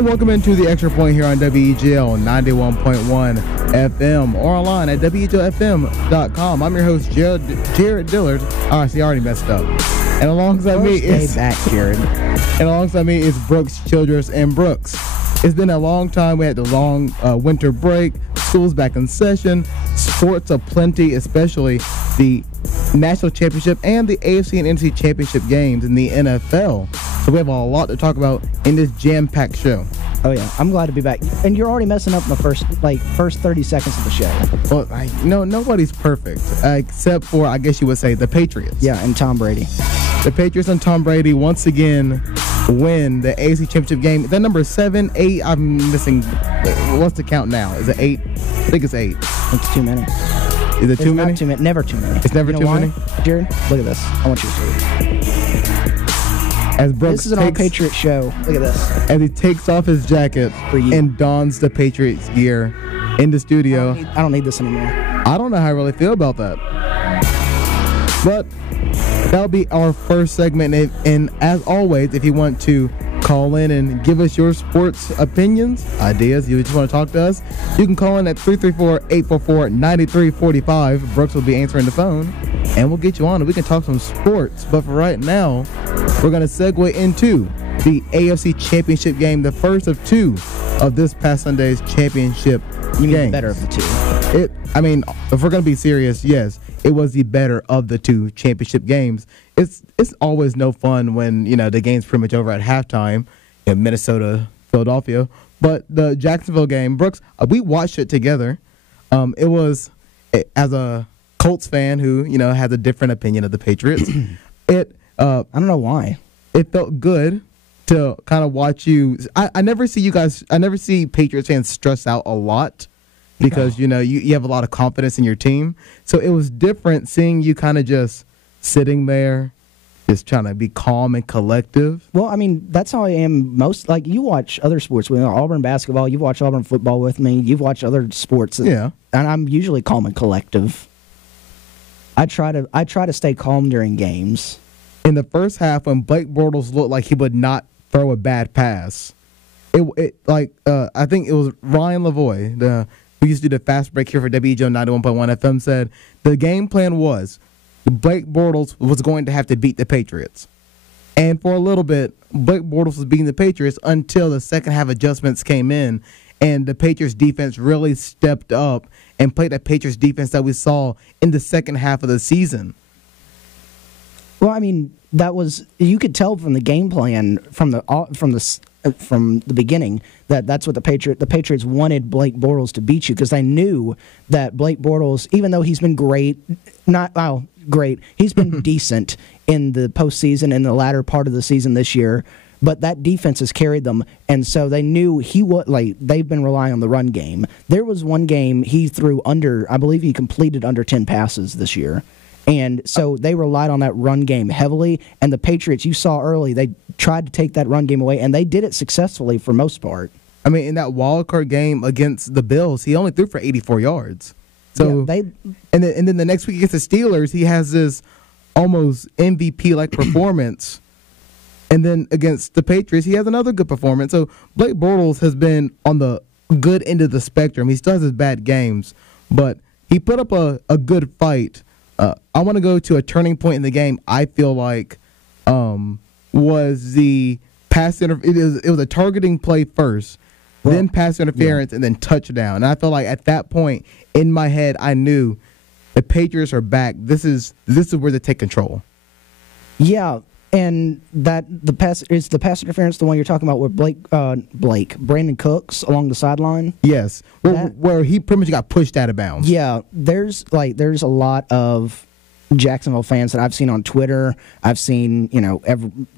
And welcome into the Extra Point here on WEGL 91.1 FM or online at WEGLFM.com. I'm your host, Jared Dillard. Oh, see, I already messed up. And alongside me is Jared. And alongside me is Brooks Childress. And Brooks, it's been a long time. We had the long winter break. School's back in session. Sports aplenty, especially the National Championship and the AFC and NFC Championship games in the NFL. So we have a lot to talk about in this jam-packed show. Oh yeah, I'm glad to be back. And you're already messing up in the first 30 seconds of the show. Well, nobody's perfect except for, I guess you would say, the Patriots. Yeah, and Tom Brady. The Patriots and Tom Brady once again win the AFC Championship game. That number 7, 8. I'm missing. What's the count now? Is it 8? I think it's 8. It's too many. Is it too many? Never too many. It's never too many? Jared, look at this. I want you to see. As Brooks this is an all-Patriot show. Look at this. As he takes off his jacket and dons the Patriots gear in the studio. I don't need this anymore. I don't know how I really feel about that. But that'll be our first segment. And as always, if you want to call in and give us your sports opinions, ideas, you just want to talk to us, you can call in at 334-844-9345. Brooks will be answering the phone, and we'll get you on and we can talk some sports. But for right now, we're going to segue into the AFC Championship game, the first of two of this past Sunday's championship You mean games. the better of the two? If we're going to be serious, yes, it was the better of the two championship games. It's always no fun when, the game's pretty much over at halftime in Minnesota, Philadelphia. But the Jacksonville game, Brooks, we watched it together. It was, as a Colts fan who, has a different opinion of the Patriots, I don't know why. It felt good to kind of watch you. I never see Patriots fans stress out a lot because, you have a lot of confidence in your team. So it was different seeing you kind of just sitting there, just trying to be calm and collective. Well, that's how I am most. Like, you watch other sports with me, Auburn basketball, you've watched Auburn football with me, you've watched other sports. Yeah. And I'm usually calm and collective. I try to stay calm during games. In the first half, when Blake Bortles looked like he would not throw a bad pass, I think it was Ryan Lavoie, who used to do the fast break here for WEGL 91.1 FM, said the game plan was Blake Bortles was going to have to beat the Patriots. And for a little bit, Blake Bortles was beating the Patriots until the second half adjustments came in, and the Patriots defense really stepped up and played that Patriots defense that we saw in the second half of the season. Well, that was, you could tell from the game plan from the beginning that's what the Patriots wanted Blake Bortles to beat you, because they knew that Blake Bortles, even though he's been great, he's been decent in the postseason and the latter part of the season this year, but that defense has carried them, and so they knew they've been relying on the run game. There was one game he threw I believe he completed under 10 passes this year. And so they relied on that run game heavily, and the Patriots, you saw early, they tried to take that run game away, and they did it successfully for most part. In that wild card game against the Bills, he only threw for 84 yards. So yeah, and then the next week against the Steelers, he has this almost MVP-like performance. And then against the Patriots, he has another good performance. So Blake Bortles has been on the good end of the spectrum. He still has his bad games, but he put up a good fight. I want to go to a turning point in the game. I feel like was the pass it was a targeting play first, then pass interference, and then touchdown. And I feel like at that point in my head, I knew the Patriots are back. This is where they take control. Yeah, and that the pass interference, the one you're talking about with Brandon Cooks along the sideline. Yes, where he pretty much got pushed out of bounds. Yeah, there's a lot of Jacksonville fans that I've seen on Twitter. I've seen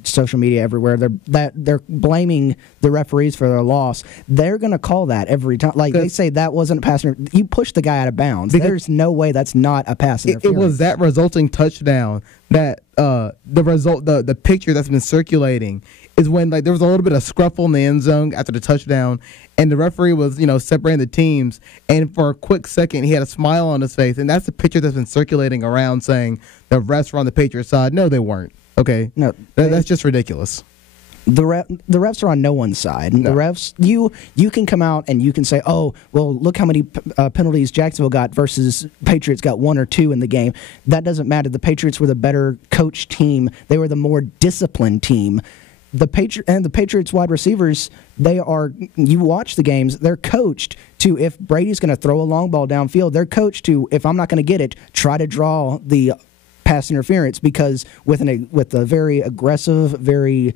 social media everywhere. They're blaming the referees for their loss. They're going to call that every time. They say that wasn't a pass. You pushed the guy out of bounds. There's no way that's not a pass interference. It was that resulting touchdown that the picture that's been circulating is when there was a little bit of scruffle in the end zone after the touchdown, and the referee was separating the teams, and for a quick second he had a smile on his face, and that's the picture that's been circulating around saying the refs were on the Patriots side. No, they weren't. Okay, no, that's just ridiculous. The refs are on no one's side. No. The refs, you can come out and you can say, oh, well, look how many penalties Jacksonville got versus Patriots got 1 or 2 in the game. That doesn't matter. The Patriots were the better coached team. They were the more disciplined team. The Patriots wide receivers, you watch the games, they're coached to, if Brady's going to throw a long ball downfield, they're coached to, if I'm not going to get it, try to draw the pass interference, because with a very aggressive, very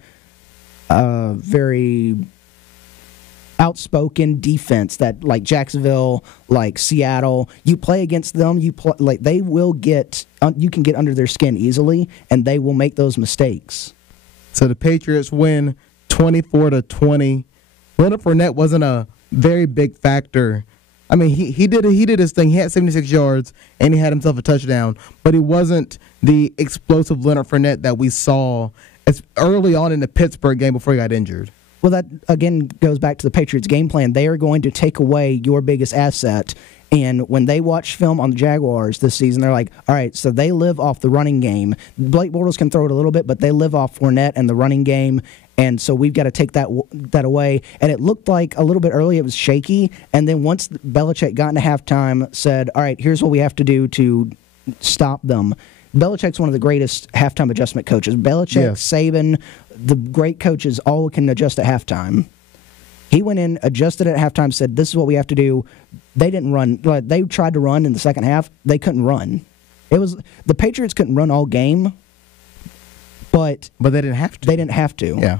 outspoken defense that, like Jacksonville, like Seattle, you play against them, they will you can get under their skin easily, and they will make those mistakes. So the Patriots win 24-20. Leonard Fournette wasn't a very big factor. I mean, he did his thing. He had 76 yards, and he had himself a touchdown, but he wasn't the explosive Leonard Fournette that we saw early on in the Pittsburgh game before he got injured. Well, that, again, goes back to the Patriots' game plan. They are going to take away your biggest asset. And when they watch film on the Jaguars this season, they're like, all right, so they live off the running game. Blake Bortles can throw it a little bit, but they live off Fournette and the running game. And so we've got to take that away. And it looked like a little bit early it was shaky. And then once Belichick got into halftime, said, all right, here's what we have to do to stop them. Belichick's one of the greatest halftime adjustment coaches. Belichick, yes. Saban, the great coaches all can adjust at halftime. He went in, adjusted at halftime, said, this is what we have to do. They didn't run. They tried to run in the second half. They couldn't run. The Patriots couldn't run all game, but they didn't have to. They didn't have to. Yeah.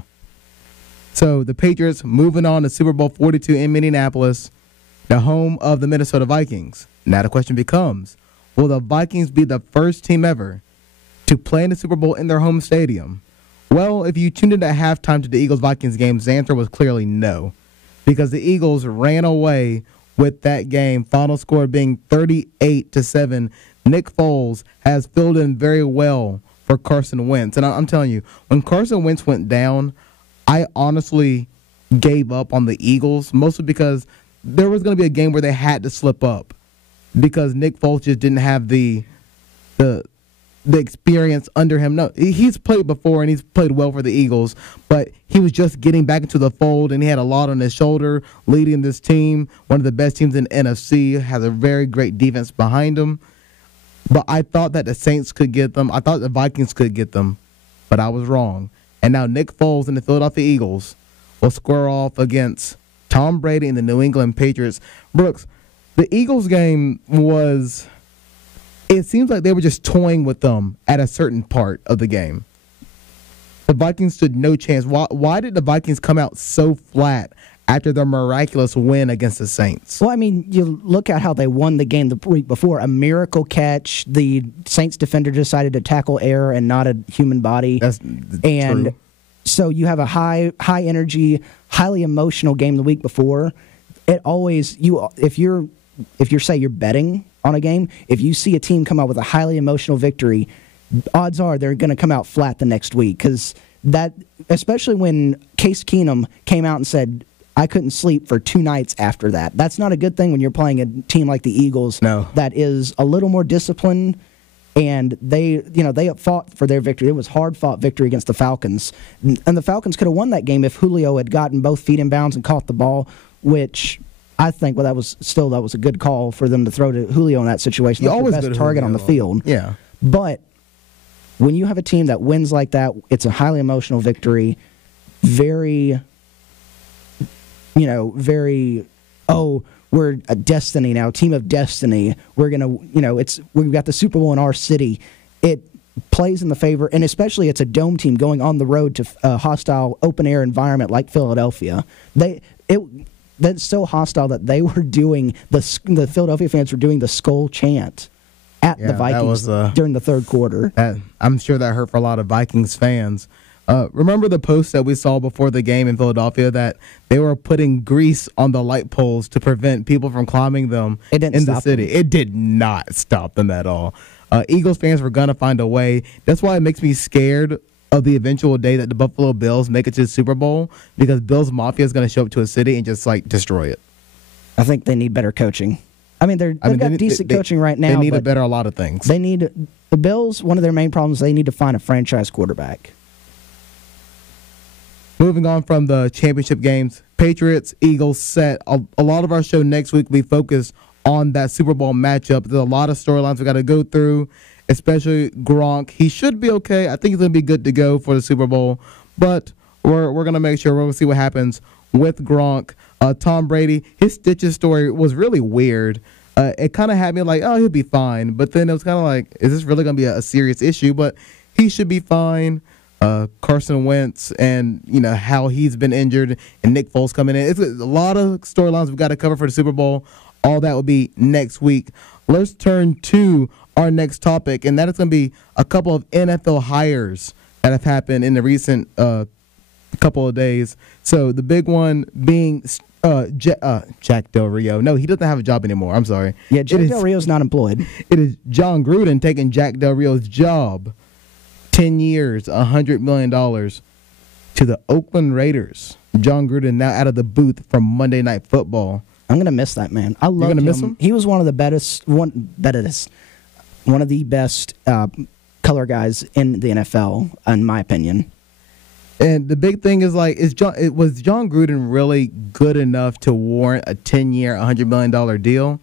So the Patriots moving on to Super Bowl 42 in Minneapolis, the home of the Minnesota Vikings. Now the question becomes, will the Vikings be the first team ever to play in the Super Bowl in their home stadium? Well, if you tuned in at halftime to the Eagles-Vikings game, the answer was clearly no, because the Eagles ran away with that game, final score being 38-7. Nick Foles has filled in very well for Carson Wentz. And I'm telling you, when Carson Wentz went down, I honestly gave up on the Eagles, mostly because there was going to be a game where they had to slip up because Nick Foles just didn't have the experience under him. No, he's played before and he's played well for the Eagles, but he was just getting back into the fold and he had a lot on his shoulder leading this team. One of the best teams in the NFC, has a very great defense behind him. But I thought that the Saints could get them. I thought the Vikings could get them, but I was wrong. And now Nick Foles and the Philadelphia Eagles will square off against Tom Brady and the New England Patriots. Brooks, the Eagles game was... It seems like they were just toying with them at a certain part of the game. The Vikings stood no chance. Why did the Vikings come out so flat after their miraculous win against the Saints? Well, I mean, you look at how they won the game the week before. A miracle catch. The Saints defender decided to tackle air and not a human body. That's true. So you have a high energy, highly emotional game the week before. It always, if you're say you're betting on a game, if you see a team come out with a highly emotional victory, odds are they're going to come out flat the next week, because that, especially when Case Keenum came out and said, I couldn't sleep for 2 nights after that. That's not a good thing when you're playing a team like the Eagles. No. That is a little more disciplined, and they fought for their victory. It was hard-fought victory against the Falcons, and the Falcons could have won that game if Julio had gotten both feet in bounds and caught the ball, which I think that was a good call for them to throw to Julio in that situation. That's the best target on the field. Yeah. But when you have a team that wins like that, it's a highly emotional victory. Very, we're a destiny now, team of destiny. We're we've got the Super Bowl in our city. It plays in the favor, and especially it's a dome team going on the road to a hostile open air environment like Philadelphia. That's so hostile that they were doing the Philadelphia fans were doing the skull chant at the Vikings during the third quarter. I'm sure that hurt for a lot of Vikings fans. Remember the post that we saw before the game in Philadelphia that they were putting grease on the light poles to prevent people from climbing them in the city? It did not stop them at all. Eagles fans were going to find a way. That's why it makes me scared of the eventual day that the Buffalo Bills make it to the Super Bowl, because Bills Mafia is going to show up to a city and just destroy it. I think they need better coaching. They've got decent coaching right now. They need a lot of things. The Bills, one of their main problems, they need to find a franchise quarterback. moving on from the championship games, Patriots, Eagles set. A lot of our show next week will be focused on that Super Bowl matchup. There's a lot of storylines we got to go through, especially Gronk. He should be okay. I think he's going to be good to go for the Super Bowl, but we're going to make sure we're going to see what happens with Gronk. Tom Brady, his stitches story was really weird. It kind of had me like, oh, he'll be fine. But then it was kind of like, is this really going to be a serious issue? But he should be fine. Carson Wentz and, how he's been injured and Nick Foles coming in. It's a lot of storylines we've got to cover for the Super Bowl. All that will be next week. Let's turn to our next topic, and that is going to be a couple of NFL hires that have happened in the recent couple of days. So the big one being Jack Del Rio. No, he doesn't have a job anymore. I'm sorry. Yeah, Jack Del Rio's not employed. It is John Gruden taking Jack Del Rio's job. 10 years, $100 million to the Oakland Raiders. John Gruden now out of the booth from Monday Night Football. I'm going to miss that man. I love him. Miss him. He was one of the best color guys in the NFL, in my opinion. And the big thing is, was John Gruden really good enough to warrant a 10-year, $100 million deal?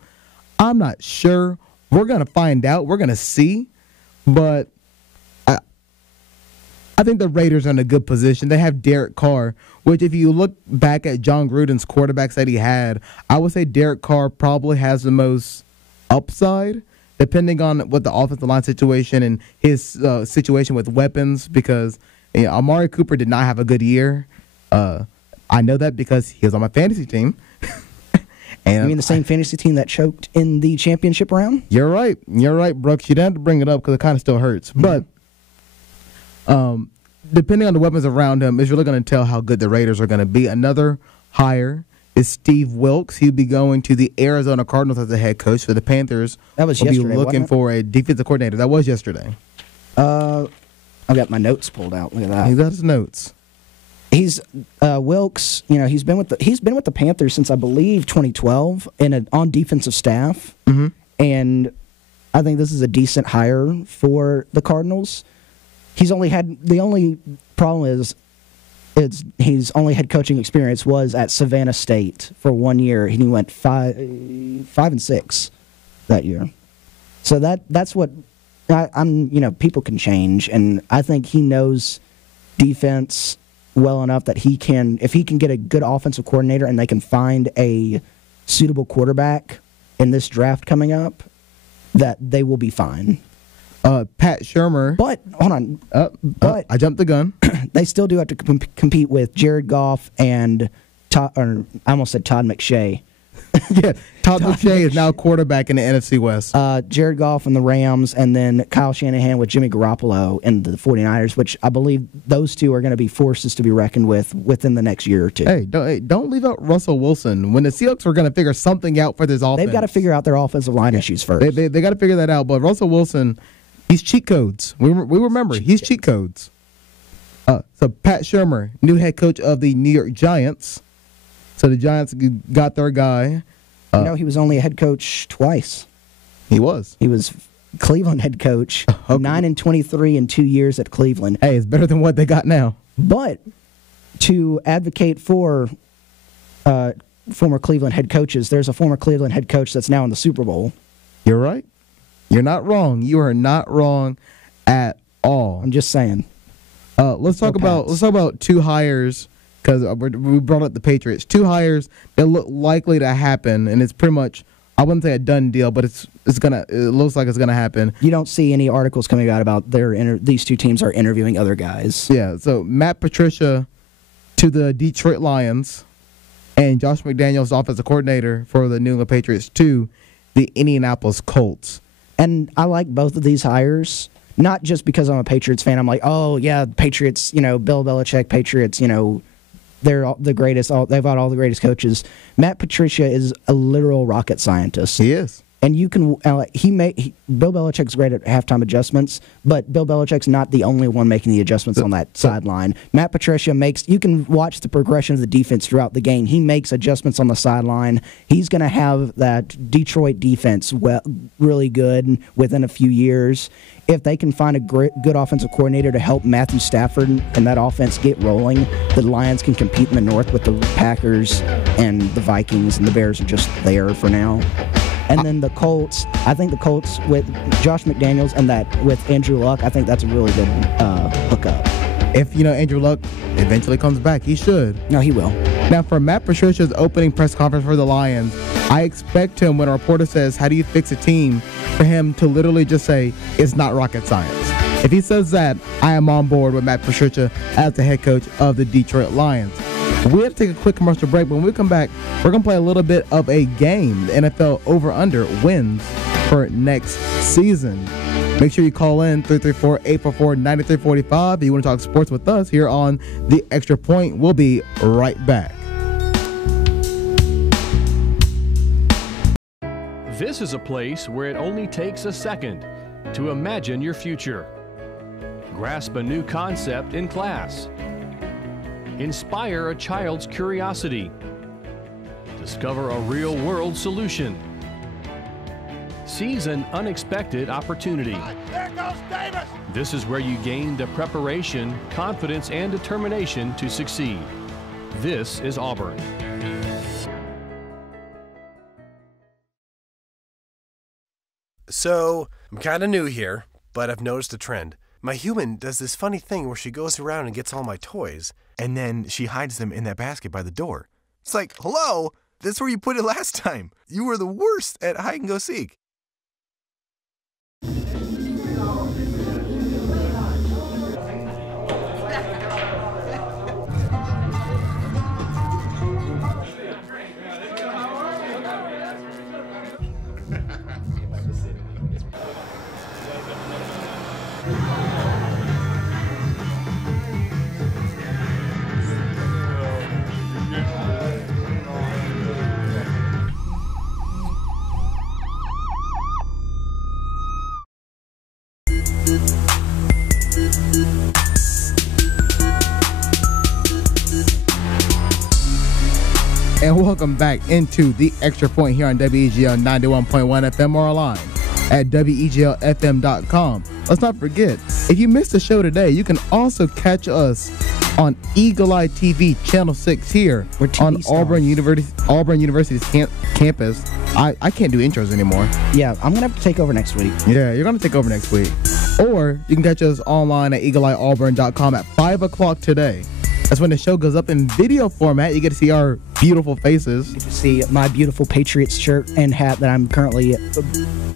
I'm not sure. We're going to find out. We're going to see. But I think the Raiders are in a good position. They have Derek Carr, which if you look back at John Gruden's quarterbacks that he had, I would say Derek Carr probably has the most upside, depending on what the offensive line situation and his situation with weapons, because Amari Cooper did not have a good year. I know that because he was on my fantasy team. And you mean the same fantasy team that choked in the championship round? You're right, Brooks. You didn't have to bring it up because it kind of still hurts. Mm-hmm. But depending on the weapons around him, it's really going to tell how good the Raiders are going to be. Another hire is Steve Wilks. He'll be going to the Arizona Cardinals as the head coach for the Panthers. That was yesterday. Be looking for a defensive coordinator. That was yesterday. I've got my notes pulled out. Look at that. He got his notes. He's Wilks. He's been with the Panthers since I believe 2012 on defensive staff. Mm-hmm. And I think this is a decent hire for the Cardinals. The only problem is he's only head coaching experience was at Savannah State for 1 year, and he went 5-6 that year. So that's what I'm. People can change, and I think he knows defense well enough that he can, if he can get a good offensive coordinator and they can find a suitable quarterback in this draft coming up, that they will be fine. Pat Shurmur. But, hold on. But I jumped the gun. They still do have to compete with Jared Goff and I almost said Todd McShay. Yeah, Todd McShay is now quarterback in the NFC West. Jared Goff and the Rams, and then Kyle Shanahan with Jimmy Garoppolo and the 49ers, which I believe those two are going to be forces to be reckoned with within the next year or two. Hey, don't leave out Russell Wilson. When the Seahawks were going to figure something out for this offense. They've got to figure out their offensive line issues first. They got to figure that out, but Russell Wilson, he's cheat codes. We remember, he's cheat codes. So Pat Shurmur, new head coach of the New York Giants. So the Giants got their guy. He was only a head coach twice. He was. He was Cleveland head coach, okay. 9-23 in 2 years at Cleveland. Hey, it's better than what they got now. But to advocate for former Cleveland head coaches, there's a former Cleveland head coach that's now in the Super Bowl. You're right. You're not wrong. You are not wrong at all. I'm just saying. Let's talk about two hires, because we brought up the Patriots. Two hires that look likely to happen, and it's pretty much, I wouldn't say a done deal, but it looks like it's gonna happen. You don't see any articles coming out about these two teams are interviewing other guys. Yeah. So Matt Patricia to the Detroit Lions, and Josh McDaniels, offensive coordinator for the New England Patriots, to the Indianapolis Colts. And I like both of these hires, not just because I'm a Patriots fan. I'm like, oh, yeah, Patriots, Bill Belichick, Patriots, they're the greatest. They've got all the greatest coaches. Matt Patricia is a literal rocket scientist. He is. And you can Bill Belichick's great at halftime adjustments, but Bill Belichick's not the only one making the adjustments on that sideline. Matt Patricia you can watch the progression of the defense throughout the game. He makes adjustments on the sideline. He's going to have that Detroit defense really good within a few years. If they can find a good offensive coordinator to help Matthew Stafford and that offense get rolling, the Lions can compete in the North with the Packers and the Vikings, and the Bears are just there for now. And then the Colts, I think the Colts with Josh McDaniels and with Andrew Luck, I think that's a really good hookup. If, Andrew Luck eventually comes back, he should. No, he will. Now, for Matt Patricia's opening press conference for the Lions, I expect him, when a reporter says, how do you fix a team, for him to literally just say, it's not rocket science. If he says that, I am on board with Matt Patricia as the head coach of the Detroit Lions. We have to take a quick commercial break. When we come back, we're going to play a little bit of a game, the NFL over-under wins for next season. Make sure you call in 334-844-9345 if you want to talk sports with us here on The Extra Point. We'll be right back. This is a place where it only takes a second to imagine your future. Grasp a new concept in class. Inspire a child's curiosity. Discover a real-world solution. Seize an unexpected opportunity. There goes Davis! This is where you gain the preparation, confidence, and determination to succeed. This is Auburn. So, I'm kind of new here, but I've noticed a trend. My human does this funny thing where she goes around and gets all my toys, and then she hides them in that basket by the door. It's like, hello, that's where you put it last time. You were the worst at hide and go seek. And welcome back into The Extra Point here on WEGL 91.1 FM or online at WEGLFM.com. Let's not forget, if you missed the show today, you can also catch us on Eagle Eye TV Channel 6 here on Auburn University's campus. I can't do intros anymore. Yeah, I'm going to have to take over next week. Yeah, you're going to take over next week. Or you can catch us online at eagleeyeauburn.com at 5 o'clock today. That's when the show goes up in video format. You get to see our beautiful faces. You get to see my beautiful Patriots shirt and hat that I'm currently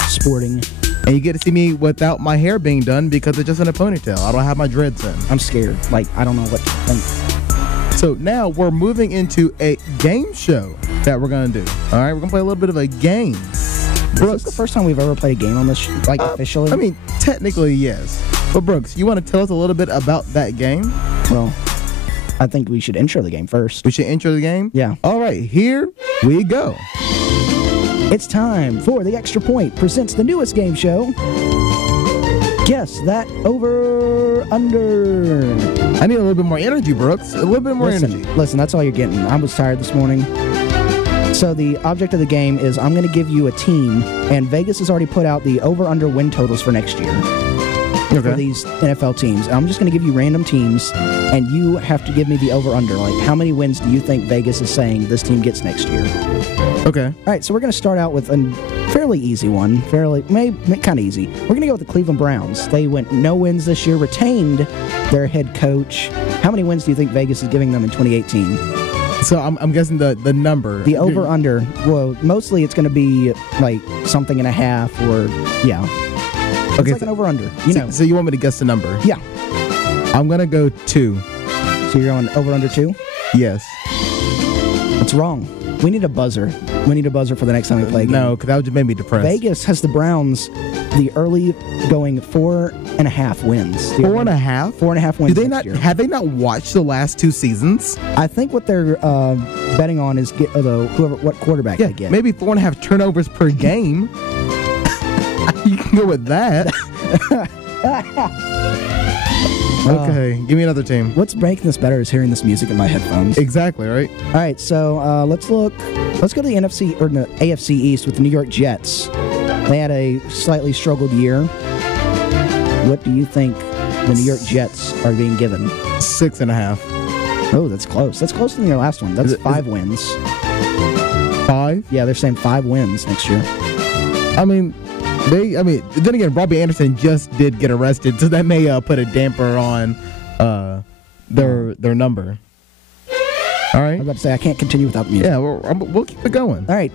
sporting. And you get to see me without my hair being done because it's just in a ponytail. I don't have my dreads in. I'm scared. I don't know what to think. So now we're moving into a game show that we're going to do. All right, we're going to play a little bit of a game. Brooks, is this the first time we've ever played a game on this, officially? I mean, technically, yes. But Brooks, you want to tell us a little bit about that game? Well, I think we should intro the game first. We should intro the game? Yeah. All right, here we go. It's time for The Extra Point presents the newest game show. Guess that over under. I need a little bit more energy, Brooks. A little bit more energy. Listen, that's all you're getting. I was tired this morning. So the object of the game is I'm going to give you a team, and Vegas has already put out the over-under win totals for next year. Okay. For these NFL teams. I'm just going to give you random teams, and you have to give me the over-under. How many wins do you think Vegas is saying this team gets next year? Okay. All right, so we're going to start out with a fairly easy one. Maybe kind of easy. We're going to go with the Cleveland Browns. They went no wins this year, retained their head coach. How many wins do you think Vegas is giving them in 2018? So I'm guessing the number. The over-under. Well, mostly it's going to be something and a half or, yeah. Okay, it's an over-under, So you want me to guess the number? Yeah. I'm going to go 2. So you're going over-under 2? Yes. That's wrong. We need a buzzer. We need a buzzer for the next time we play a game. No, because that would just make me depressed. Vegas has the Browns, the early going 4.5 wins. 4.5? 4.5 wins. Have they not watched the last 2 seasons? I think what they're betting on is what quarterback they get. Maybe 4.5 turnovers per game. You can go with that. Okay, give me another team. What's making this better is hearing this music in my headphones. Exactly, right? All right, so let's go to the NFC or the AFC East with the New York Jets. They had a slightly struggled year. What do you think the New York Jets are being given? 6.5. Oh, that's close. That's closer than your last one. That's 5 wins. 5? Yeah, they're saying 5 wins next year. Then again, Robbie Anderson just did get arrested, so that may put a damper on their number. All right. I was about to say, I can't continue without music. Yeah, we'll keep it going. All right.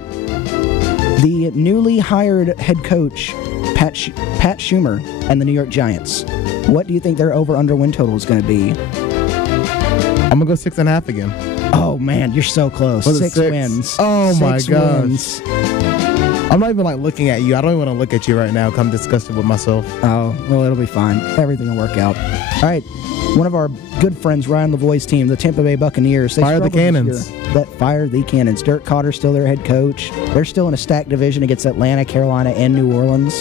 The newly hired head coach, Pat Schumer, and the New York Giants. What do you think their over-under win total is going to be? I'm going to go 6.5 again. Oh, man, you're so close. 6 wins. Oh, my gosh. Wins. I'm not even looking at you. I don't even want to look at you right now because I'm disgusted with myself. Oh, well, it'll be fine. Everything will work out. All right. One of our good friends, Ryan Lavoie's team, the Tampa Bay Buccaneers. Fire the Cannons. Fire the Cannons. Dirk Cotter's still their head coach. They're still in a stacked division against Atlanta, Carolina, and New Orleans.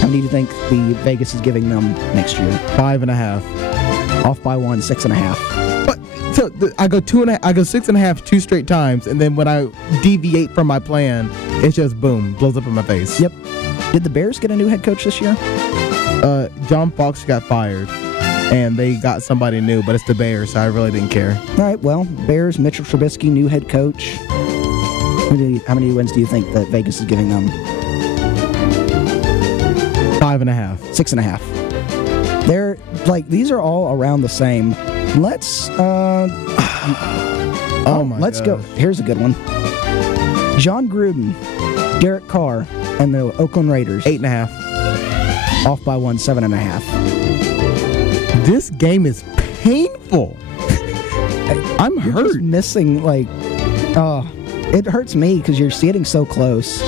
How many do you think the Vegas is giving them next year? 5.5. Off by 1, 6.5. But so I go 2.5. I go 6.5 2 straight times, and then when I deviate from my plan, it's just boom, blows up in my face. Yep. Did the Bears get a new head coach this year? John Fox got fired, and they got somebody new, but it's the Bears, so I really didn't care. All right, well, Bears, Mitchell Trubisky, new head coach. How many wins do you think that Vegas is giving them? 5.5. 6.5. They're these are all around the same. Let's let's go. Here's a good one. John Gruden, Derek Carr, and the Oakland Raiders. 8.5. Off by 1, 7.5. This game is painful. I'm hurt. Just missing it hurts me because you're sitting so close.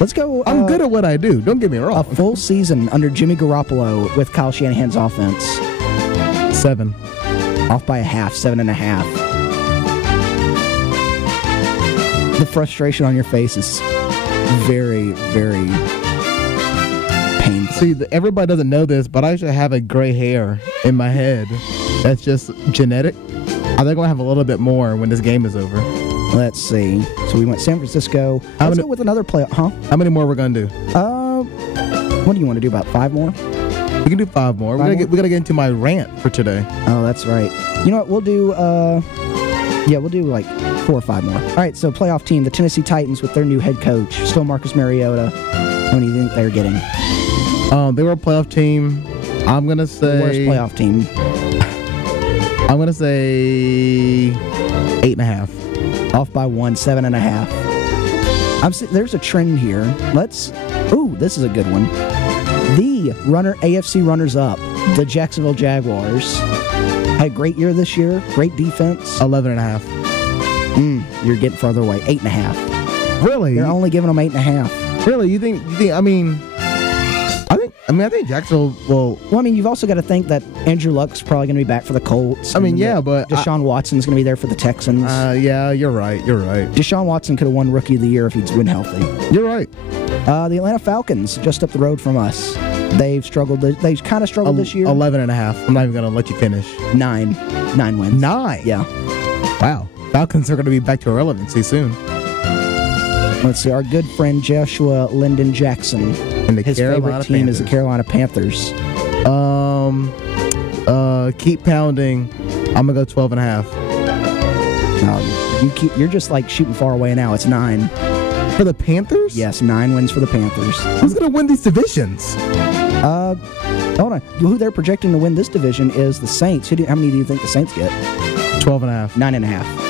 Let's go. I'm good at what I do. Don't get me wrong. A full season under Jimmy Garoppolo with Kyle Shanahan's offense. 7. Off by 0.5, 7.5. The frustration on your face is very, very painful. See, everybody doesn't know this, but I actually have a gray hair in my head. That's just genetic. I think I'll have a little bit more when this game is over. Let's see. So we went San Francisco. Let's go with another playoff. Huh? How many more we're going to do? What do you want to do, about 5 more? We can do 5 more. We gotta get into my rant for today. Oh, that's right. You know what? We'll do, we'll do 4 or 5 more. All right, so playoff team, the Tennessee Titans with their new head coach, still Marcus Mariota. How many do you think they're getting? They were a playoff team. I'm going to say... The worst playoff team. I'm going to say 8.5. Off by 1, 7.5. There's a trend here. This is a good one. The AFC runners-up, the Jacksonville Jaguars, had a great year this year. Great defense. 11.5. You're getting farther away. 8.5. Really? They're only giving them 8.5. Really? You think? I think Jacksonville will. Well, you've also got to think that Andrew Luck's probably going to be back for the Colts. But Deshaun Watson's going to be there for the Texans. Yeah, you're right. Deshaun Watson could have won Rookie of the Year if he'd been healthy. You're right. The Atlanta Falcons, just up the road from us. They've struggled. They've kind of struggled this year. 11.5. I'm not even going to let you finish. 9 wins. 9? Yeah. Wow. Falcons are going to be back to irrelevancy soon. Let's see. Our good friend Joshua Lyndon Jackson. And his favorite team is the Carolina Panthers. Keep pounding. I'm going to go 12.5. No, you're just shooting far away now. It's 9. For the Panthers? Yes, 9 wins for the Panthers. Who's going to win these divisions? Hold on. Who they're projecting to win this division is the Saints. How many do you think the Saints get? 12.5. 9.5.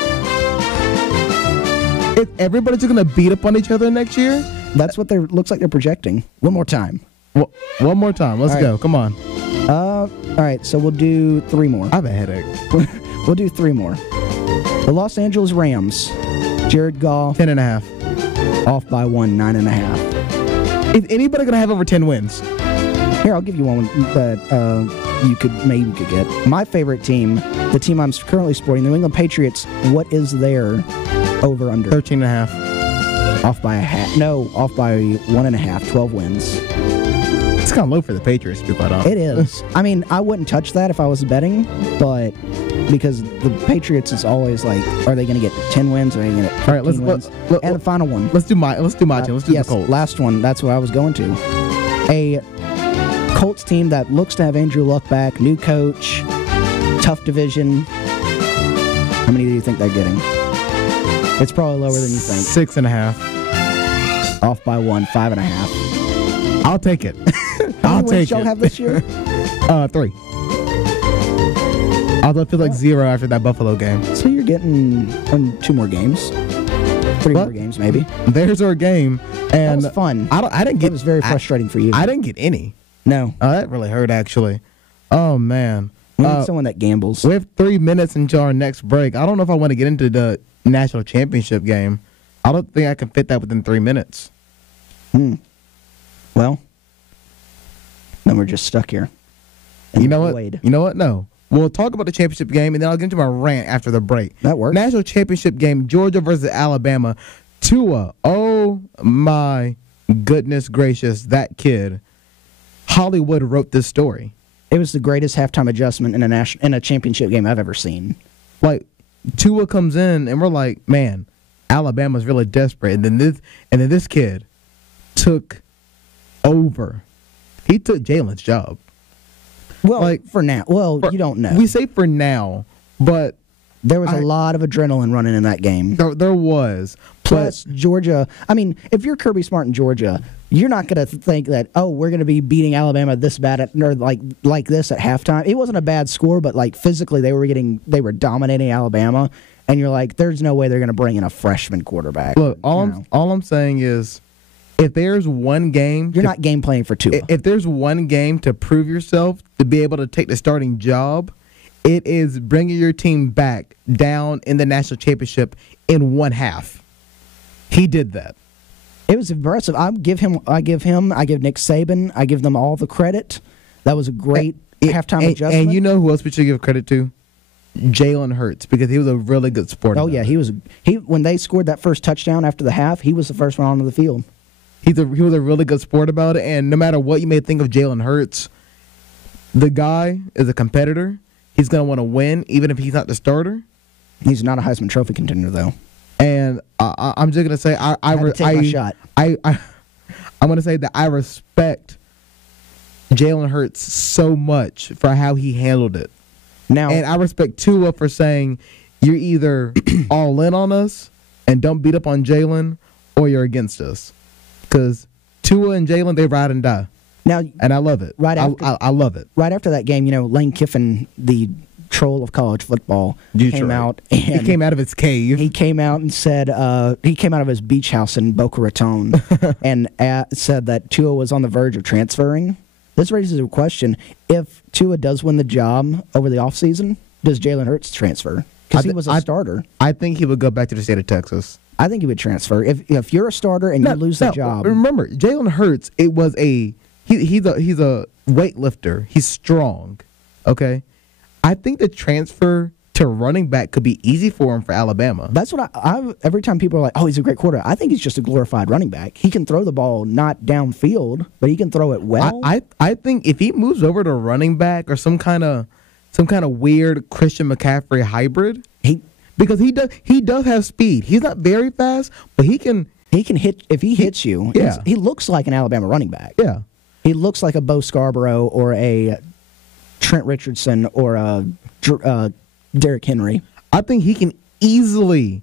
If everybody's going to beat up on each other next year? That's what looks like they're projecting. One more time. One more time. Let's go. Come on. All right, so we'll do 3 more. I have a headache. We'll do 3 more. The Los Angeles Rams, Jared Goff. 10.5. Off by 1, 9.5. Is anybody going to have over 10 wins? Here, I'll give you one. you could get. My favorite team, the team I'm currently supporting, the New England Patriots. What is their over under? 13.5. Off by a half. No, off by 1.5. 12 wins. It's kind of low for the Patriots, to be quite honest. It is. I mean, I wouldn't touch that if I was betting, but because the Patriots is always like, are they going to get 10 wins? Or are they going to get 15 wins? And the final one. Let's do my team. Let's do the Colts. Last one. That's what I was going to. A Colts team that looks to have Andrew Luck back, new coach, tough division. How many do you think they're getting? It's probably lower than you think. 6.5. Off by 1, 5.5. I'll take it. How many wins y'all have this year? 3. Although it feels like 0 after that Buffalo game. So you're getting 2 more games. 3 more games, maybe. There's our game. And that was fun. I didn't get. It was very frustrating for you. I didn't get any. No. That really hurt, actually. Oh, man. We need someone that gambles. We have 3 minutes until our next break. I don't know if I want to get into the national championship game. I don't think I can fit that within 3 minutes. Well, then we're just stuck here. You know what? You know what? No. We'll talk about the championship game, and then I'll get into my rant after the break. That works. National championship game, Georgia versus Alabama. Tua, oh my goodness gracious, that kid. Hollywood wrote this story. It was the greatest halftime adjustment in a championship game I've ever seen. Like, Tua comes in, and we're like, man, Alabama's really desperate. And then this kid took over. He took Jalen's job. Well, like, for now. Well, you don't know. We say for now, but there was a lot of adrenaline running in that game. There was. Plus, Georgia, I mean, if you're Kirby Smart in Georgia, you're not going to think that, oh, we're going to be beating Alabama this bad or like this at halftime. It wasn't a bad score, but like physically they were dominating Alabama, and you're like, there's no way they're going to bring in a freshman quarterback. Look, all I'm saying is, if there's one game... You're not game playing for Tua. If there's one game to prove yourself, to be able to take the starting job, it is bringing your team back down in the national championship in one half. He did that. It was impressive. I give Nick Saban, I give them all the credit. That was a great halftime adjustment. And you know who else we should give credit to? Jalen Hurts, because he was a really good sport. Oh, yeah. When they scored that first touchdown after the half, he was the first one onto the field. He was a really good sport about it, and no matter what you may think of Jalen Hurts, the guy is a competitor. He's going to want to win, even if he's not the starter. He's not a Heisman Trophy contender, though. And I'm just going to say, I'm going to say that I respect Jalen Hurts so much for how he handled it. Now, and I respect Tua for saying, you're either all in on us and don't beat up on Jalen, or you're against us. Because Tua and Jalen, they ride and die. Now, and I love it. I love it. Right after that game, Lane Kiffin, the troll of college football, came out. And he came out of his cave. He came out and said, he came out of his beach house in Boca Raton and said that Tua was on the verge of transferring. This raises a question. If Tua does win the job over the offseason, does Jalen Hurts transfer? Because he was a starter. I think he would go back to the state of Texas. I think he would transfer. If you're a starter and you lose the job. Remember, Jalen Hurts, it was he's a weightlifter. He's strong. Okay? I think the transfer to running back could be easy for him for Alabama. That's what every time people are like, oh, he's a great quarterback. I think he's just a glorified running back. He can throw the ball not downfield, but he can throw it well. I think if he moves over to running back or some kind of weird Christian McCaffrey hybrid, because he does have speed. He's not very fast, but he can hit. If he hits you, yeah. He looks like an Alabama running back. Yeah, he looks like a Bo Scarborough or a Trent Richardson or a Derrick Henry. I think he can easily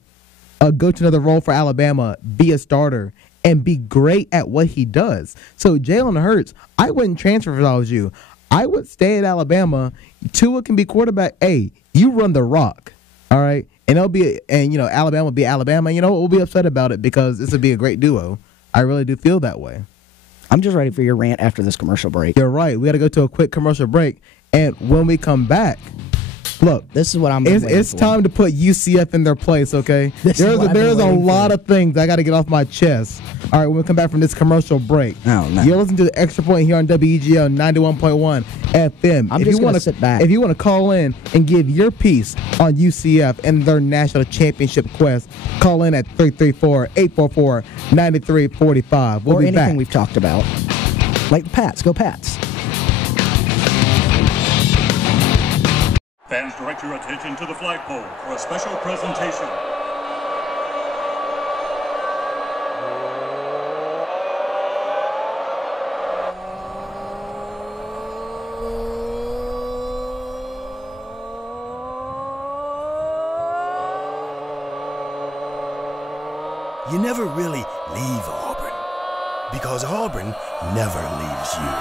go to another role for Alabama, be a starter, and be great at what he does. So Jalen Hurts, I wouldn't transfer if I was you. I would stay at Alabama. Tua can be quarterback. Hey, you run the rock, all right? And Alabama will be Alabama. We'll be upset about it because this would be a great duo. I really do feel that way. I'm just ready for your rant after this commercial break. You're right. We got to go to a quick commercial break, and when we come back, look, this is what I'm. It's time to put UCF in their place. Okay, there's a lot of things I got to get off my chest. All right, when we come back from this commercial break, Oh, no. you're listening to the Extra Point here on WEGL 91.1 FM. I'm just going to sit back. If you want to call in and give your piece on UCF and their national championship quest, call in at 334-844-9345. We'll or be anything back. we've talked about. Like the Pats. Go Pats. Fans, direct your attention to the flagpole for a special presentation. You never really leave Auburn, because Auburn never leaves you.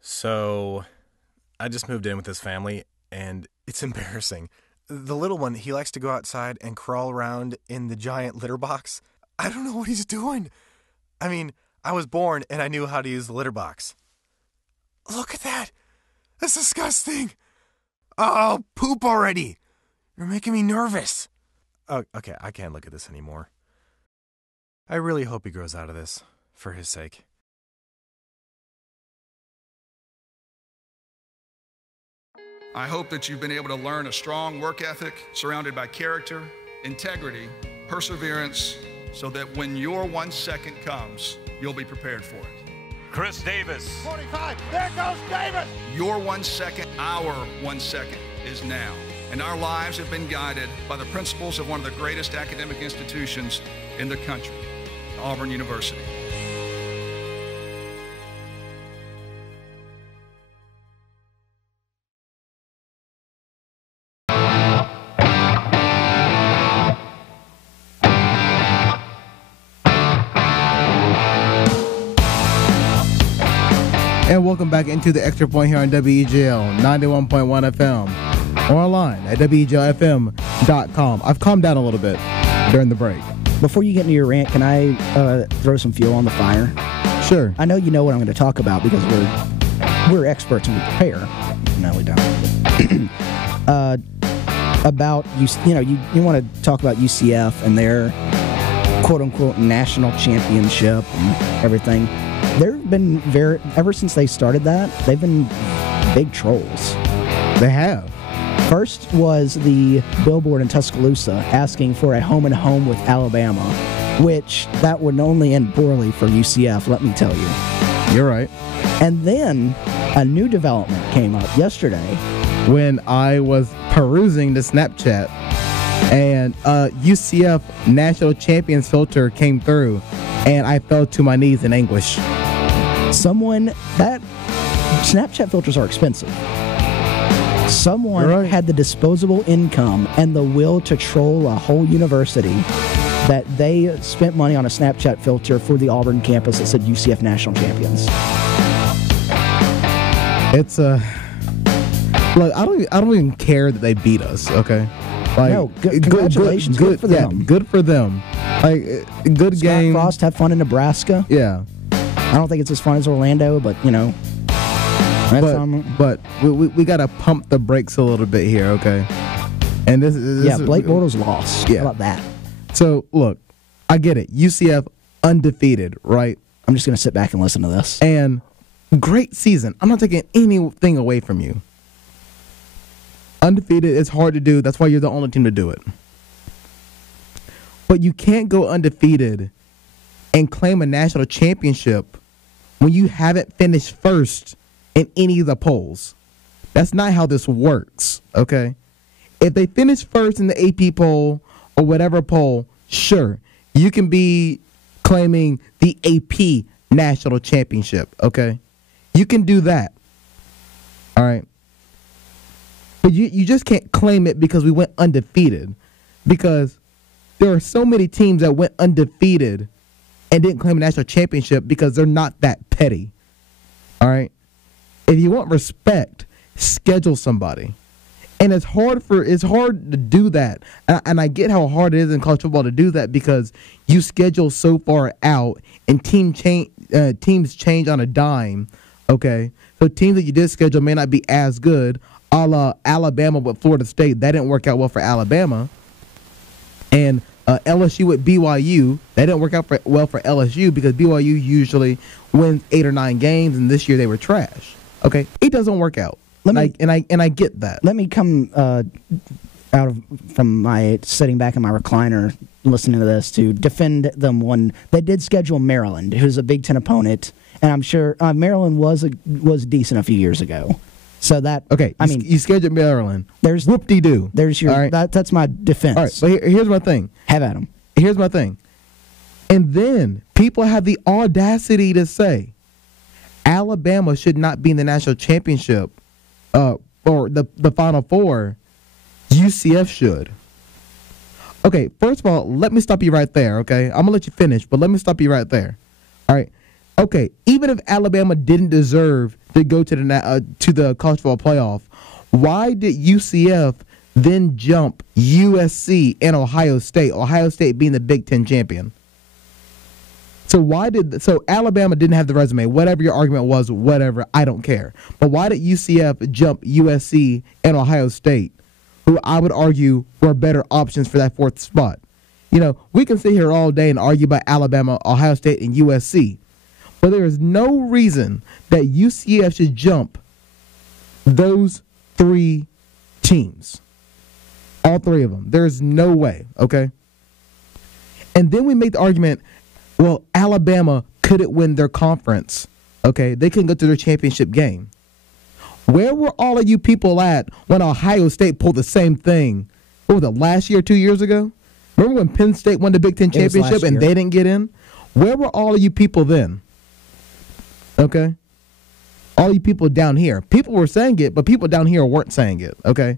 So, I just moved in with this family, and it's embarrassing. The little one, he likes to go outside and crawl around in the giant litter box. I don't know what he's doing. I mean, I was born and I knew how to use the litter box. Look at that. That's disgusting. Oh, poop already. You're making me nervous. Oh, okay, I can't look at this anymore. I really hope he grows out of this, for his sake. I hope that you've been able to learn a strong work ethic surrounded by character, integrity, perseverance, so that when your 1 second comes, you'll be prepared for it. Chris Davis. 45, there goes Davis! Your 1 second, our 1 second is now. And our lives have been guided by the principles of one of the greatest academic institutions in the country, Auburn University. And welcome back into the Extra Point here on WEGL 91.1 FM. Or online at WEGLFM.com. I've calmed down a little bit during the break. Before you get into your rant, can I throw some fuel on the fire? Sure. I know you know what I'm going to talk about because we're experts and we prepare. No, we don't. About you want to talk about UCF and their quote unquote national championship and everything. They've been ever since they started that, they've been big trolls. They have. First was the billboard in Tuscaloosa asking for a home and home with Alabama, which that would only end poorly for UCF, let me tell you. You're right. And then a new development came up yesterday. When I was perusing the Snapchat and UCF National Champions filter came through and I fell to my knees in anguish. That Snapchat filters are expensive. Someone right. had the disposable income and the will to troll a whole university that they spent money on a Snapchat filter for the Auburn campus that said UCF National Champions. It's look, I don't even care that they beat us, okay? Like, no, congratulations. Good for them. Yeah, good for them. Like, good Scott game. Frost had fun in Nebraska. Yeah. I don't think it's as fun as Orlando, but, But we got to pump the brakes a little bit here, okay? And this Blake Bortles lost. Yeah. How about that? So, look, I get it. UCF undefeated, right? I'm just going to sit back and listen to this. And great season. I'm not taking anything away from you. Undefeated is hard to do. That's why you're the only team to do it. But you can't go undefeated and claim a national championship when you haven't finished first in any of the polls. That's not how this works, okay? If they finish first in the AP poll or whatever poll, sure, you can be claiming the AP national championship, okay? You can do that, all right? But you just can't claim it because we went undefeated, because there are so many teams that went undefeated and didn't claim a national championship because they're not that petty, all right? If you want respect, schedule somebody. And it's hard to do that. And I get how hard it is in college football to do that because you schedule so far out and teams change on a dime, okay? So teams that you did schedule may not be as good. a la Alabama with Florida State. That didn't work out well for Alabama. And LSU with BYU, that didn't work out well for LSU because BYU usually wins 8 or 9 games, and this year they were trash. Okay, it doesn't work out. And I get that. Let me come from my sitting back in my recliner listening to this to defend them when they did schedule Maryland, who's a Big Ten opponent, and I'm sure Maryland was decent a few years ago. So that you scheduled Maryland. There's whoop-de-doo. There's your right? That's my defense. All right, but here's my thing. Have at them. Here's my thing. And then people have the audacity to say Alabama should not be in the national championship or the Final Four. UCF should. Okay, first of all, let me stop you right there, okay? I'm going to let you finish, but let me stop you right there. All right. Okay, even if Alabama didn't deserve to go to the college football playoff, why did UCF then jump USC and Ohio State? Ohio State being the Big Ten champion. So Alabama didn't have the resume. Whatever your argument was, whatever, I don't care. But why did UCF jump USC and Ohio State, who I would argue were better options for that 4th spot? You know, we can sit here all day and argue about Alabama, Ohio State, and USC. But there is no reason that UCF should jump those 3 teams. All 3 of them. There's no way, okay? And then we make the argument, well, Alabama couldn't win their conference, okay? They couldn't go to their championship game. Where were all of you people at when Ohio State pulled the same thing? What was it, last year, 2 years ago? Remember when Penn State won the Big Ten championship and they didn't get in? Where were all of you people then? Okay? All you people down here. People were saying it, but people down here weren't saying it, okay?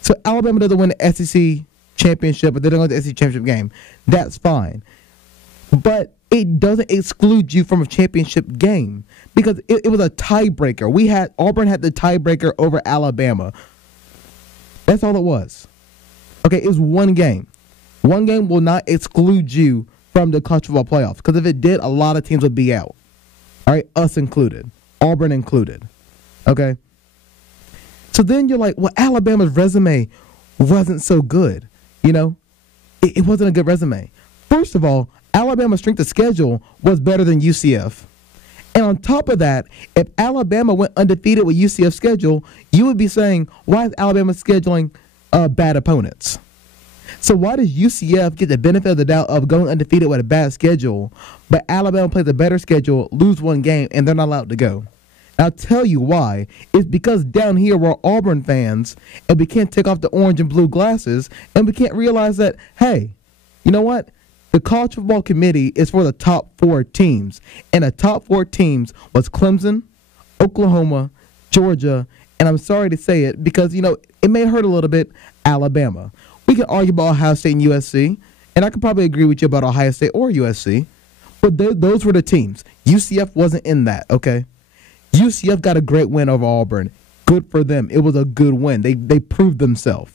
So Alabama doesn't win the SEC championship, but they don't win the SEC championship game. That's fine. But it doesn't exclude you from a championship game because it was a tiebreaker. Auburn had the tiebreaker over Alabama. That's all it was. Okay, it was one game. One game will not exclude you from the college football playoffs because if it did, a lot of teams would be out. All right, us included, Auburn included. Okay? So then you're like, well, Alabama's resume wasn't so good. You know, it wasn't a good resume. First of all, Alabama's strength of schedule was better than UCF. And on top of that, if Alabama went undefeated with UCF's schedule, you would be saying, why is Alabama scheduling bad opponents? So why does UCF get the benefit of the doubt of going undefeated with a bad schedule, but Alabama plays a better schedule, lose one game, and they're not allowed to go? I'll tell you why. It's because down here we're Auburn fans, and we can't take off the orange and blue glasses, and we can't realize that, hey, you know what? The college football committee is for the top 4 teams, and the top 4 teams was Clemson, Oklahoma, Georgia, and I'm sorry to say it because, you know, it may hurt a little bit, Alabama. We can argue about Ohio State and USC, and I could probably agree with you about Ohio State or USC, but those were the teams. UCF wasn't in that, okay? UCF got a great win over Auburn. Good for them. It was a good win. They proved themselves.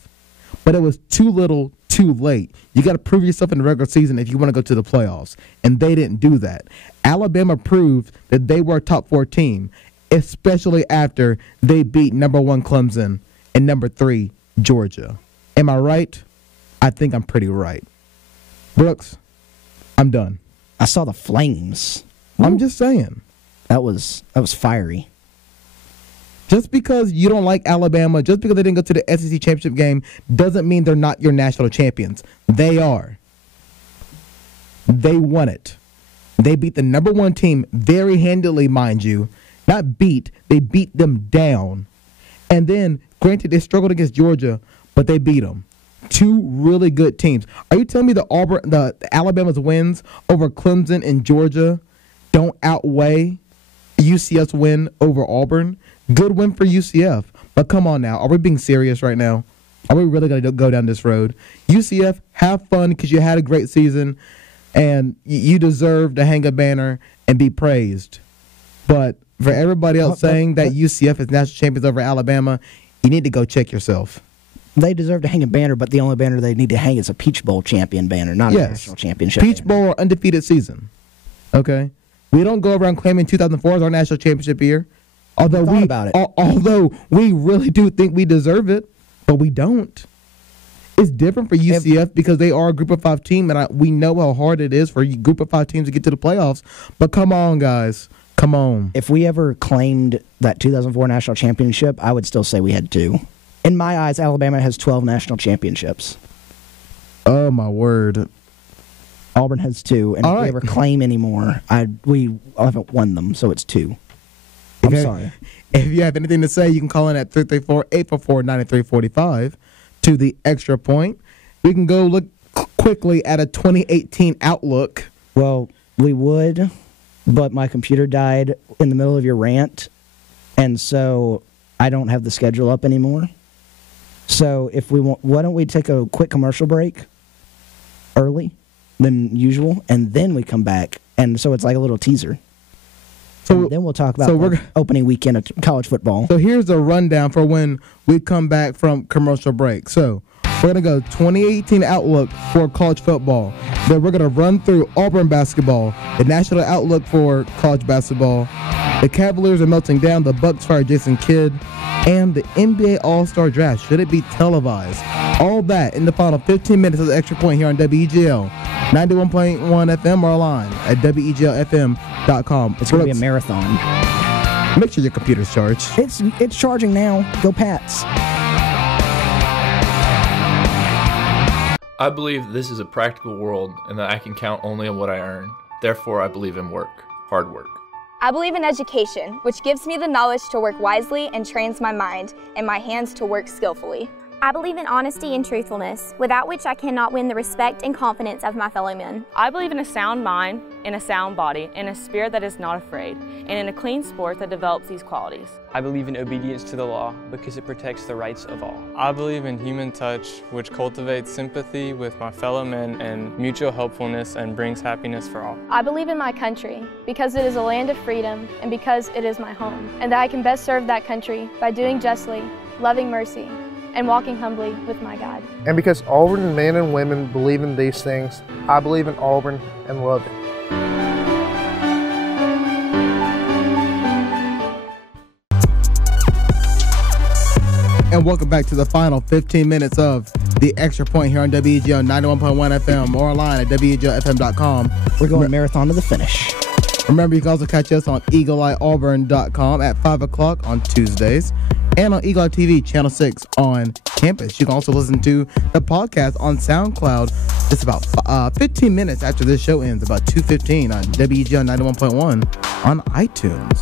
But it was too little, too late. You got to prove yourself in the regular season if you want to go to the playoffs, and they didn't do that. Alabama proved that they were a top 4 team, especially after they beat number 1 Clemson and number 3 Georgia. Am I right? I think I'm pretty right. Brooks, I'm done. I saw the flames. I'm just saying. That was fiery. Just because you don't like Alabama, just because they didn't go to the SEC championship game, doesn't mean they're not your national champions. They are. They won it. They beat the number 1 team very handily, mind you. Not beat, they beat them down. And then, granted, they struggled against Georgia, but they beat them. 2 really good teams. Are you telling me the Alabama's wins over Clemson and Georgia don't outweigh UCF's win over Auburn? Good win for UCF. But come on now. Are we being serious right now? Are we really going to go down this road? UCF, have fun because you had a great season and you deserve to hang a banner and be praised. But for everybody else saying that UCF is national champions over Alabama, you need to go check yourself. They deserve to hang a banner, but the only banner they need to hang is a Peach Bowl champion banner, not a national championship Peach Bowl or undefeated season. Okay? We don't go around claiming 2004 as our national championship year. Although we really do think we deserve it, but we don't. It's different for UCF because they are a Group of 5 team, and we know how hard it is for Group of 5 teams to get to the playoffs. But come on, guys. Come on. If we ever claimed that 2004 national championship, I would still say we had 2. In my eyes, Alabama has 12 national championships. Oh, my word. Auburn has 2, and if we ever claim any more, we haven't won them, so it's 2. I'm sorry. If you have anything to say, you can call in at 334-844-9345 to the Extra Point. We can go look quickly at a 2018 outlook. Well, we would, but my computer died in the middle of your rant, and so I don't have the schedule up anymore. So if we want, why don't we take a quick commercial break early than usual, and then we come back, and so it's like a little teaser. So then we'll talk about the opening weekend of college football. So here's a rundown for when we come back from commercial break. So we're going to go 2018 outlook for college football. Then we're going to run through Auburn basketball, the national outlook for college basketball. The Cavaliers are melting down. The Bucks fire Jason Kidd. And the NBA All-Star Draft. Should it be televised? All that in the final 15 minutes of the Extra Point here on WEGL 91.1 FM or online at WEGLFM.com. It's going to be a marathon. Make sure your computer's charged. It's charging now. Go Pats. I believe this is a practical world and that I can count only on what I earn. Therefore, I believe in work. Hard work. I believe in education, which gives me the knowledge to work wisely and trains my mind and my hands to work skillfully. I believe in honesty and truthfulness, without which I cannot win the respect and confidence of my fellow men. I believe in a sound mind, in a sound body, in a spirit that is not afraid, and in a clean sport that develops these qualities. I believe in obedience to the law because it protects the rights of all. I believe in human touch, which cultivates sympathy with my fellow men and mutual helpfulness and brings happiness for all. I believe in my country because it is a land of freedom and because it is my home, and that I can best serve that country by doing justly, loving mercy, and walking humbly with my God. And because Auburn men and women believe in these things, I believe in Auburn and love it. And welcome back to the final 15 minutes of the Extra Point here on WEGL 91.1 FM or online at WEGLFM.com. We're going marathon to the finish. Remember, you can also catch us on EagleEyeAuburn.com at 5 o'clock on Tuesdays and on Eagle Eye TV, Channel 6 on campus. You can also listen to the podcast on SoundCloud. It's about 15 minutes after this show ends, about 2:15 on WEGL 91.1 on iTunes.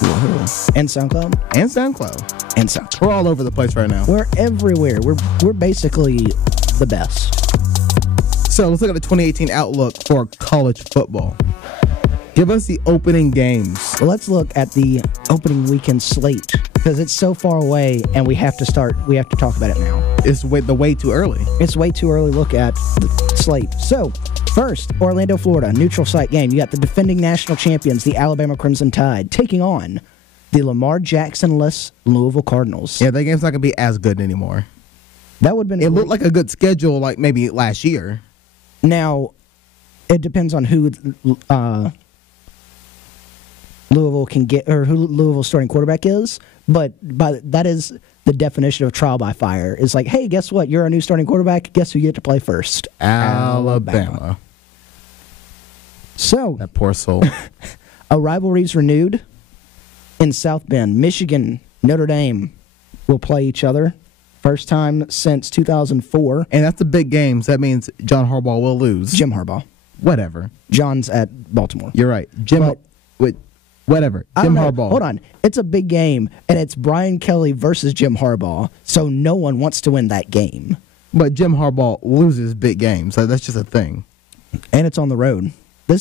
Whoa. And SoundCloud? And SoundCloud. And SoundCloud. We're all over the place right now. We're everywhere. We're basically the best. So let's look at the 2018 outlook for college football. Give us the opening games. Well, let's look at the opening weekend slate because it's so far away and we have to talk about it now. It's way too early. It's way too early to look at the slate. So, first, Orlando, Florida, neutral site game. You got the defending national champions, the Alabama Crimson Tide, taking on the Lamar Jackson-less Louisville Cardinals. Yeah, that game's not going to be as good anymore. That would have been... It looked like a good schedule like maybe last year. Now, it depends on who... Louisville can get, or who Louisville's starting quarterback is, but that is the definition of trial by fire. It's like, hey, guess what? You're our new starting quarterback. Guess who you get to play first? Alabama. So that poor soul. A rivalry's renewed in South Bend. Michigan, Notre Dame will play each other. First time since 2004. And that's a big game, so that means John Harbaugh will lose. Jim Harbaugh. Whatever. John's at Baltimore. You're right. Whatever. Jim Harbaugh. Hold on. It's a big game, and it's Brian Kelly versus Jim Harbaugh, so no one wants to win that game. But Jim Harbaugh loses big games. So that's just a thing. And it's on the road. I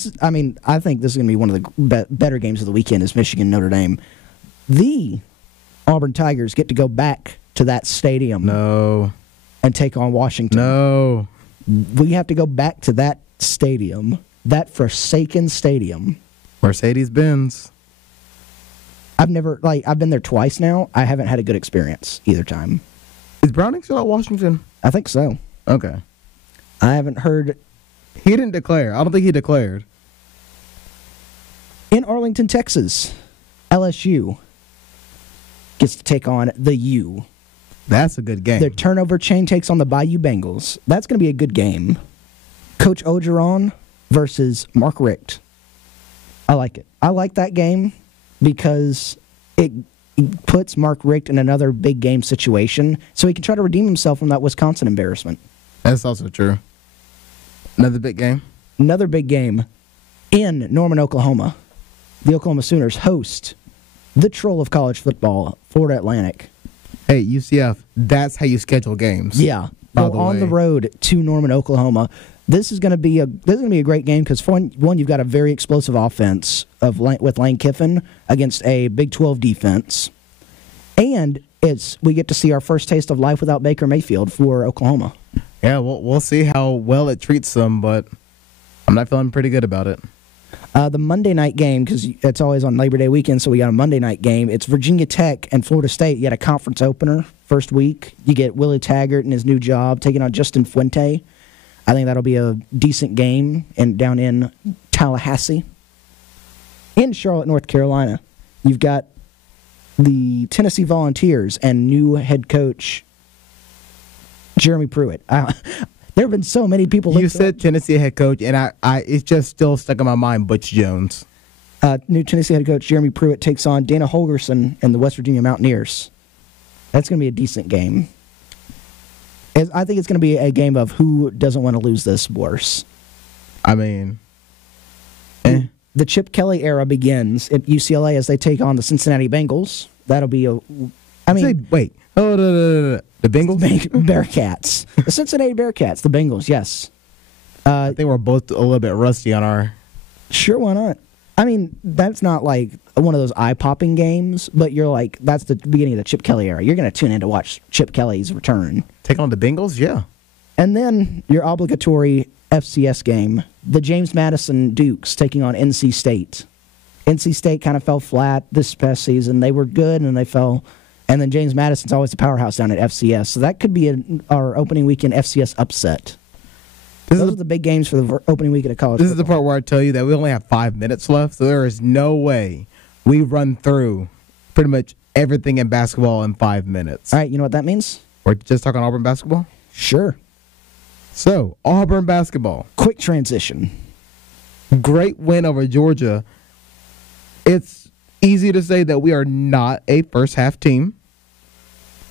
think this is going to be one of the better games of the weekend is Michigan-Notre Dame. The Auburn Tigers get to go back to that stadium. No. And take on Washington. No. We have to go back to that stadium, that forsaken stadium. Mercedes-Benz. I've been there twice now. I haven't had a good experience either time. Is Browning still at Washington? I think so. Okay. I haven't heard. He didn't declare. I don't think he declared. In Arlington, Texas, LSU gets to take on the U. That's a good game. The turnover chain takes on the Bayou Bengals. That's going to be a good game. Coach Ogeron versus Mark Richt. I like it. I like that game because it puts Mark Richt in another big game situation so he can try to redeem himself from that Wisconsin embarrassment. That's also true. Another big game? Another big game in Norman, Oklahoma. The Oklahoma Sooners host the troll of college football, Florida Atlantic. Hey, UCF, that's how you schedule games. Yeah. Go on the road to Norman, Oklahoma. This is going to be a great game because one, you've got a very explosive offense with Lane Kiffin against a Big 12 defense, and we get to see our first taste of life without Baker Mayfield for Oklahoma. Yeah, we'll see how well it treats them, but I'm not feeling pretty good about it. The Monday night game, because it's always on Labor Day weekend, so we got a Monday night game. It's Virginia Tech and Florida State. You had a conference opener first week. You get Willie Taggart and his new job taking on Justin Fuente. I think that'll be a decent game down in Tallahassee. In Charlotte, North Carolina, you've got the Tennessee Volunteers and new head coach Jeremy Pruitt. There have been so many people. You said Tennessee head coach, and I it's just still stuck in my mind. Butch Jones. New Tennessee head coach Jeremy Pruitt takes on Dana Holgorsen and the West Virginia Mountaineers. That's going to be a decent game. I think it's going to be a game of who doesn't want to lose this worse. I mean, the Chip Kelly era begins at UCLA as they take on the Cincinnati Bengals. That'll be wait. Oh, no. The Bengals? Bearcats. The Cincinnati Bearcats. The Bengals, yes. I think we're both a little bit rusty on our... Sure, why not? I mean, that's not like one of those eye-popping games, but you're like, that's the beginning of the Chip Kelly era. You're going to tune in to watch Chip Kelly's return. Take on the Bengals? Yeah. And then your obligatory FCS game, the James Madison Dukes taking on NC State. NC State kind of fell flat this past season. They were good, and they fell... And then James Madison's always the powerhouse down at FCS. So that could be our opening weekend FCS upset. Those are the big games for the opening weekend of college This football. is the part where I tell you that we only have 5 minutes left, so there is no way we run through pretty much everything in basketball in 5 minutes. All right, you know what that means? We're just talking Auburn basketball? Sure. So, Auburn basketball. Quick transition. Great win over Georgia. It's easy to say that we are not a first-half team.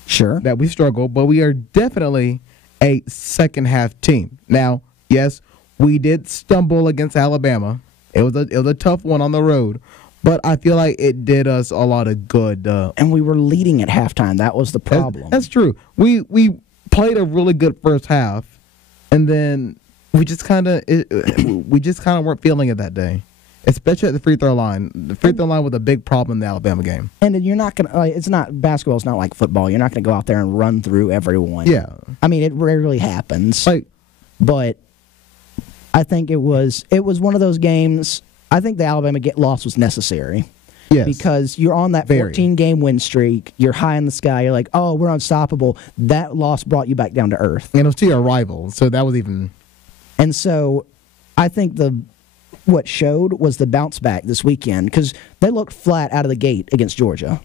Sure. That we struggle, but we are definitely a second-half team. Now, yes, we did stumble against Alabama. It was a tough one on the road, but I feel like it did us a lot of good. And we were leading at halftime. That was the problem. That's true. We played a really good first half, and then we just kind of weren't feeling it that day. Especially at the free throw line. The free throw line was a big problem in the Alabama game. And you're not going to, basketball's not like football. You're not going to go out there and run through everyone. Yeah. I mean, it rarely happens. But I think it was one of those games. I think the Alabama loss was necessary. Yes. Because you're on that 14-game win streak. You're high in the sky. You're like, oh, we're unstoppable. That loss brought you back down to earth. And it was to your rival, so that was even... And so I think what showed was the bounce back this weekend because they looked flat out of the gate against Georgia.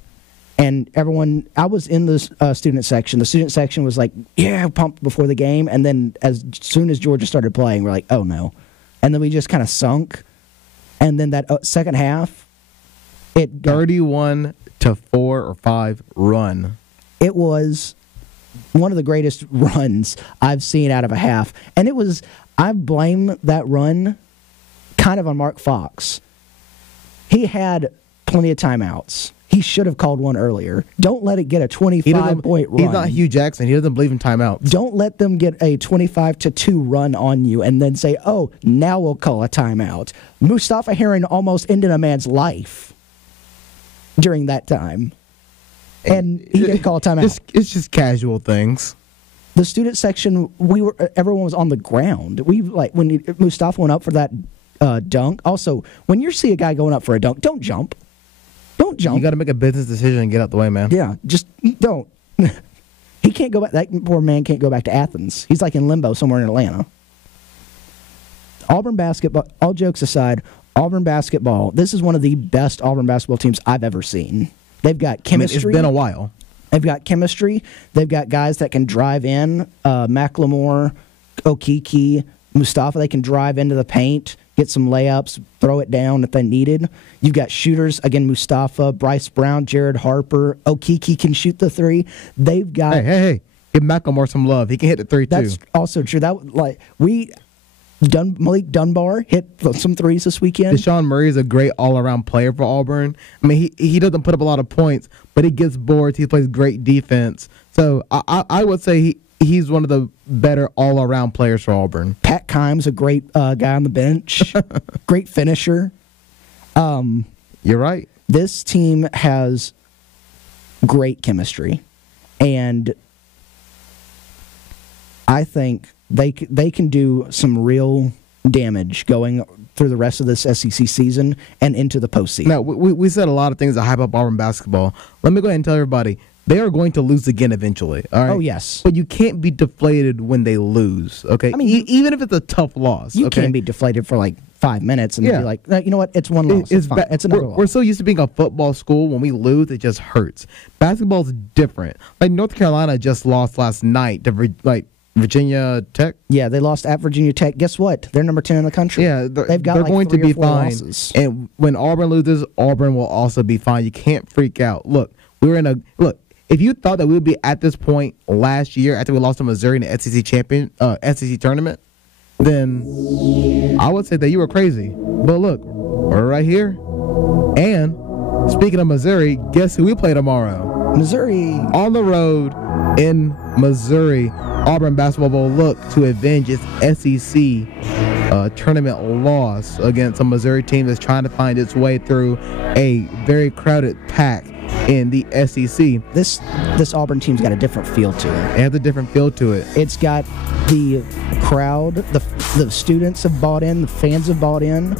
And I was in the student section. The student section was like, yeah, pumped before the game. And then as soon as Georgia started playing, we're like, oh, no. And then we just kind of sunk. And then that second half, it 31-4 or 5 run. It was one of the greatest runs I've seen out of a half. And I blame that run kind of on Mark Fox. He had plenty of timeouts. He should have called one earlier. Don't let it get a 25-point run. He's not Hugh Jackson. He doesn't believe in timeouts. Don't let them get a 25-2 run on you and then say, oh, now we'll call a timeout. Mustafa Heron almost ended a man's life during that time. And he didn't call a timeout. It's just casual things. The student section, everyone was on the ground. When Mustafa went up for that dunk. Also, when you see a guy going up for a dunk, don't jump. Don't jump. You got to make a business decision and get out the way, man. Yeah, just don't. He can't go back. That poor man can't go back to Athens. He's like in limbo somewhere in Atlanta. Auburn basketball, all jokes aside, Auburn basketball, this is one of the best Auburn basketball teams I've ever seen. They've got chemistry. It's been a while. They've got chemistry. They've got guys that can drive in. McLemore, Okeke, Mustafa. They can drive into the paint, get some layups, throw it down if they needed. You've got shooters, again, Mustafa, Bryce Brown, Jared Harper. Okeke can shoot the three. They've got... Hey. Give McLemore some love. He can hit the three, too. That's also true. Malik Dunbar hit some threes this weekend. Deshaun Murray is a great all-around player for Auburn. I mean, he doesn't put up a lot of points, but he gets boards. He plays great defense. So I would say he's one of the better all-around players for Auburn. Pat Kimes, a great guy on the bench. Great finisher. You're right. This team has great chemistry, and I think they can do some real damage going through the rest of this SEC season and into the postseason. Now, we said a lot of things that hype up Auburn basketball. Let me go ahead and tell everybody, they are going to lose again eventually. All right? Oh, yes. But you can't be deflated when they lose, okay? I mean, even if it's a tough loss. You can be deflated for like 5 minutes and be like, you know what, it's one loss. It's fine. It's another loss. We're so used to being a football school. When we lose, it just hurts. Basketball's different. Like North Carolina just lost last night to Virginia Tech. Yeah, they lost at Virginia Tech. Guess what? They're number 10 in the country. Yeah, they're going to be fine. Losses. And when Auburn loses, Auburn will also be fine. You can't freak out. Look, if you thought that we would be at this point last year after we lost to Missouri in the SEC tournament, then I would say that you were crazy. But look, we're right here. And speaking of Missouri, guess who we play tomorrow? Missouri. On the road in Missouri, Auburn basketball will look to avenge its SEC tournament loss against a Missouri team that's trying to find its way through a very crowded pack in the SEC. This Auburn team's got a different feel to it. It has a different feel to it. It's got the crowd, the students have bought in, the fans have bought in.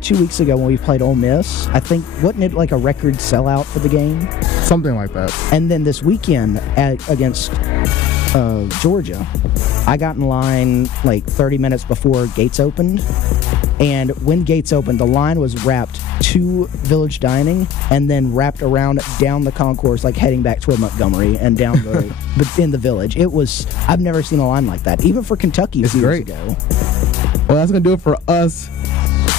2 weeks ago when we played Ole Miss, I think, wasn't it like a record sellout for the game? Something like that. And then this weekend against Georgia, I got in line like 30 minutes before gates opened. And when gates opened, the line was wrapped to Village Dining and then wrapped around down the concourse, like heading back toward Montgomery and down in the Village. I've never seen a line like that, even for Kentucky a few years ago. Well, that's going to do it for us.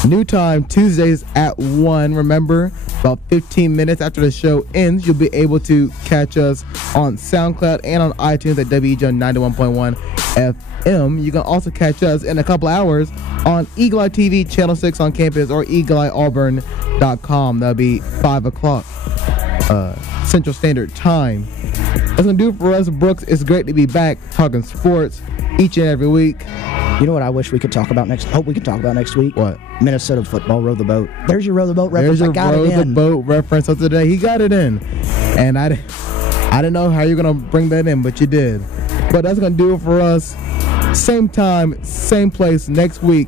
New time, Tuesdays at 1. Remember, about 15 minutes after the show ends, you'll be able to catch us on SoundCloud and on iTunes at WEJ 91.1 FM. You can also catch us in a couple hours on Eagle Eye TV, Channel 6 on campus, or eagleeyeauburn.com. That'll be 5 o'clock Central Standard Time. That's going to do it for us, Brooks. It's great to be back talking sports each and every week. You know what I wish we could talk about next? Hope we could talk about next week. What? Minnesota football. Row the boat. There's your row the boat reference. There's your row the boat reference of today. He got it in, and I didn't know how you're gonna bring that in, but you did. But that's gonna do it for us. Same time, same place next week.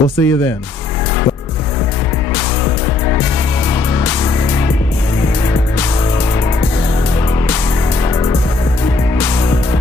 We'll see you then.